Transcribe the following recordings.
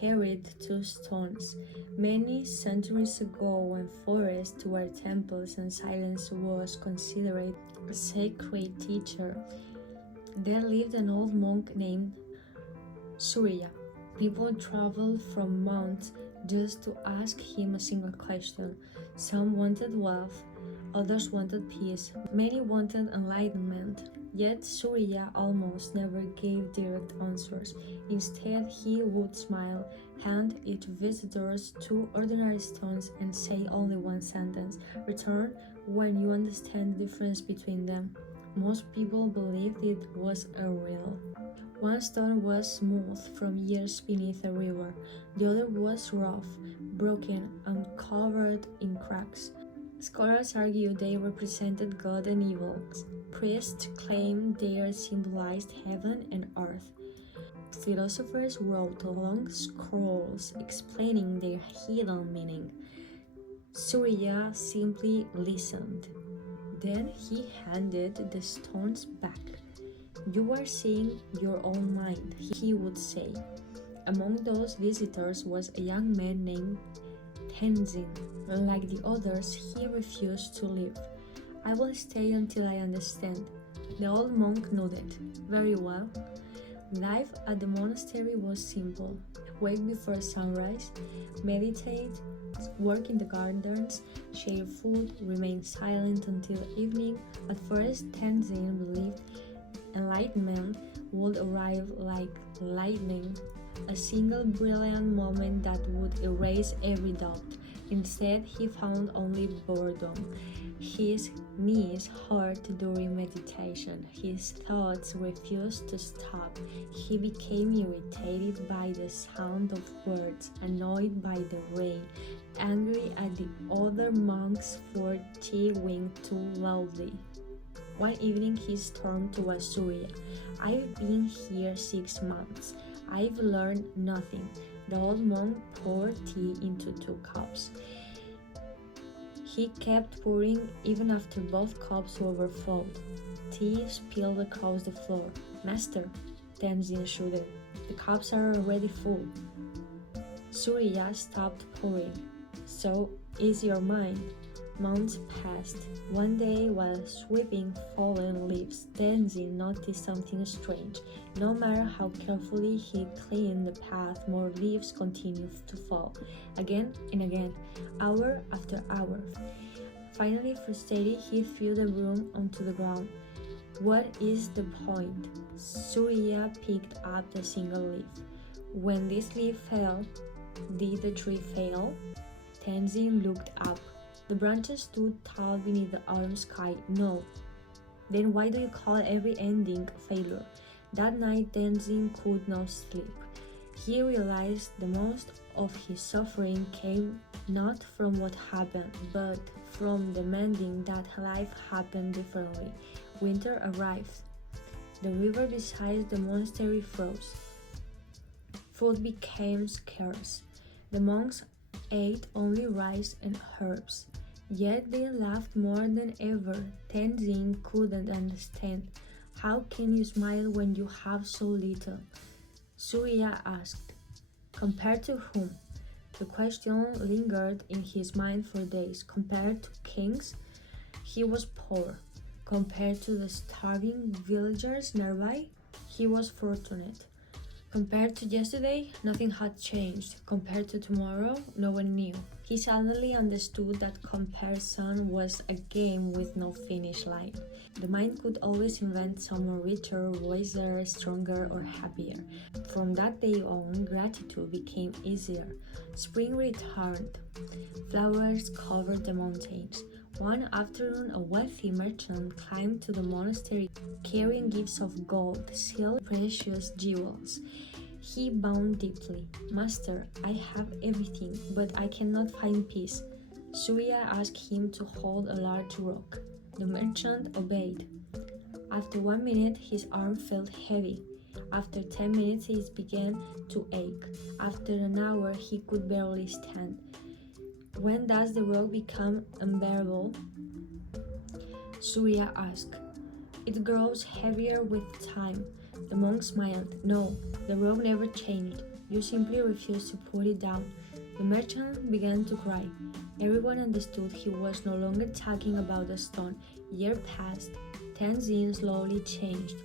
carried two stones. Many centuries ago, when forests were temples and silence was considered a sacred teacher, there lived an old monk named Surya. People traveled from months just to ask him a single question. Some wanted wealth, others wanted peace, many wanted enlightenment. Yet Surya almost never gave direct answers. Instead, he would smile, hand each visitor two ordinary stones, and say only one sentence: "Return when you understand the difference between them." Most people believed it was a riddle. One stone was smooth from years beneath a river. The other was rough, broken, and covered in cracks. Scholars argue they represented good and evil. Priests claimed they symbolized heaven and earth. Philosophers wrote long scrolls explaining their hidden meaning. Surya simply listened. Then he handed the stones back. "You are seeing your own mind," he would say. Among those visitors was a young man named Tenzin. Like the others, he refused to leave. "I will stay until I understand." The old monk nodded. "Very well." Life at the monastery was simple. Wake before sunrise, meditate, work in the gardens, share food, remain silent until evening. At first, Tenzin believed enlightenment would arrive like lightning, a single brilliant moment that would erase every doubt. Instead, he found only boredom. His knees hurt during meditation. His thoughts refused to stop. He became irritated by the sound of words, annoyed by the rain, angry at the other monks for chewing too loudly. One evening he stormed to Surya. "I've been here 6 months. I've learned nothing." The old monk poured tea into 2 cups. He kept pouring even after both cups overflowed. Tea spilled across the floor. "Master," Tenzin shouted, "the cups are already full." Surya stopped pouring. "So ease your mind." Months passed. One day, while sweeping fallen leaves, Tenzin noticed something strange. No matter how carefully he cleaned the path, more leaves continued to fall, again and again, hour after hour. Finally, frustrated, he threw the broom onto the ground. "What is the point?" Surya picked up the single leaf. "When this leaf fell, did the tree fail?" Tenzin looked up. The branches stood tall beneath the autumn sky. "No." "Then why do you call every ending a failure?" That night Tenzin could not sleep. He realized the most of his suffering came not from what happened, but from demanding that life happen differently. Winter arrived. The river beside the monastery froze. Food became scarce. The monks ate only rice and herbs. Yet they laughed more than ever. Tenzin couldn't understand. "How can you smile when you have so little?" Surya asked. "Compared to whom?" The question lingered in his mind for days. Compared to kings, he was poor. Compared to the starving villagers nearby, he was fortunate. Compared to yesterday, nothing had changed. Compared to tomorrow, no one knew. He suddenly understood that comparison was a game with no finish line. The mind could always invent someone richer, wiser, stronger, or happier. From that day on, gratitude became easier. Spring returned. Flowers covered the mountains. One afternoon, a wealthy merchant climbed to the monastery carrying gifts of gold, silver, precious jewels. He bowed deeply. "Master, I have everything, but I cannot find peace." Surya asked him to hold a large rock. The merchant obeyed. After 1 minute, his arm felt heavy. After 10 minutes, he began to ache. After an hour, he could barely stand. "When does the rock become unbearable?" Surya asked. "It grows heavier with time." The monk smiled. "No, the rock never changed. You simply refused to put it down. The merchant began to cry. Everyone understood he was no longer talking about the stone. Year passed. Tenzin slowly changed,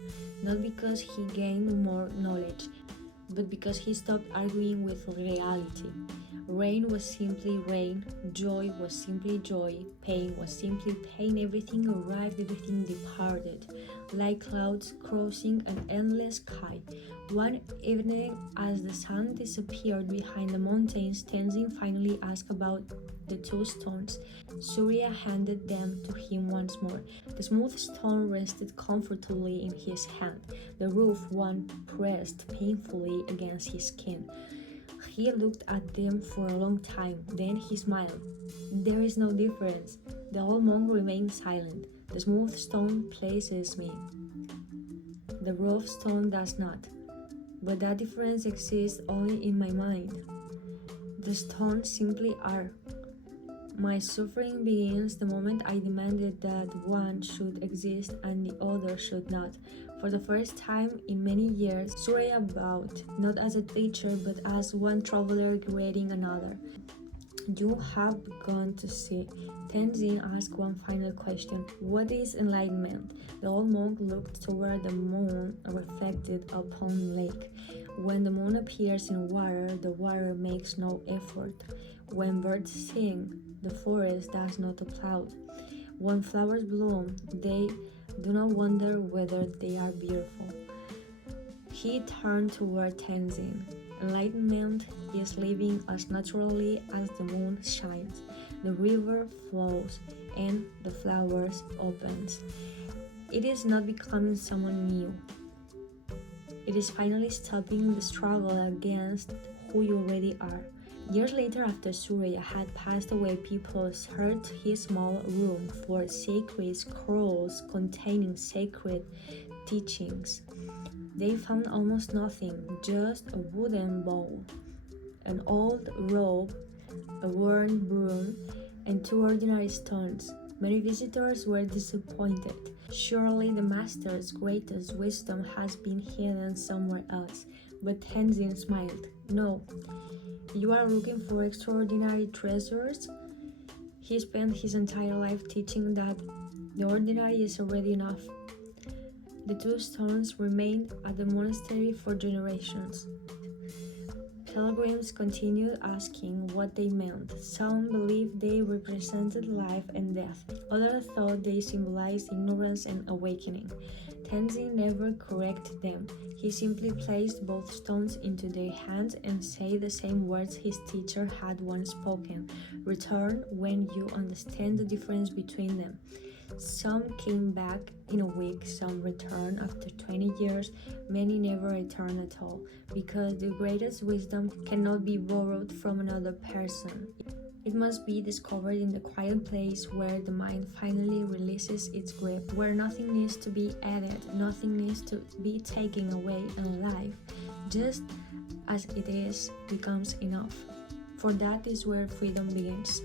not because he gained more knowledge, but because he stopped arguing with reality. Rain was simply rain, joy was simply joy, pain was simply pain. Everything arrived, everything departed, like clouds crossing an endless sky. One evening, as the sun disappeared behind the mountains, Tenzin finally asked about the two stones. Surya handed them to him once more. The smooth stone rested comfortably in his hand. The rough one pressed painfully against his skin. He looked at them for a long time, then he smiled. There is no difference. The old monk remained silent. The smooth stone pleases me. The rough stone does not. But that difference exists only in my mind. The stones simply are. My suffering begins the moment I demanded that one should exist and the other should not. For the first time in many years, Surya bowed, not as a teacher but as one traveler greeting another. You have begun to see. Tenzin asked one final question. What is enlightenment? The old monk looked toward the moon reflected upon the lake. When the moon appears in water, the water makes no effort. When birds sing, the forest does not applaud. When flowers bloom, they do not wonder whether they are beautiful. He turned toward Tenzin. Enlightenment is living as naturally as the moon shines. The river flows and the flowers opens. It is not becoming someone new. It is finally stopping the struggle against who you already are. Years later, after Surya had passed away, people searched his small room for sacred scrolls containing sacred teachings. They found almost nothing, just a wooden bowl, an old robe, a worn broom, and two ordinary stones. Many visitors were disappointed. Surely the master's greatest wisdom has been hidden somewhere else. But Tenzin smiled. No, you are looking for extraordinary treasures? He spent his entire life teaching that the ordinary is already enough. The two stones remained at the monastery for generations. Pilgrims continued asking what they meant. Some believed they represented life and death. Others thought they symbolized ignorance and awakening. Tenzin never corrected them. He simply placed both stones into their hands and said the same words his teacher had once spoken. Return when you understand the difference between them. Some came back in a week, some returned after 20 years, many never returned at all, because the greatest wisdom cannot be borrowed from another person. It must be discovered in the quiet place where the mind finally releases its grip, where nothing needs to be added, nothing needs to be taken away, and life, just as it is, becomes enough. For that is where freedom begins.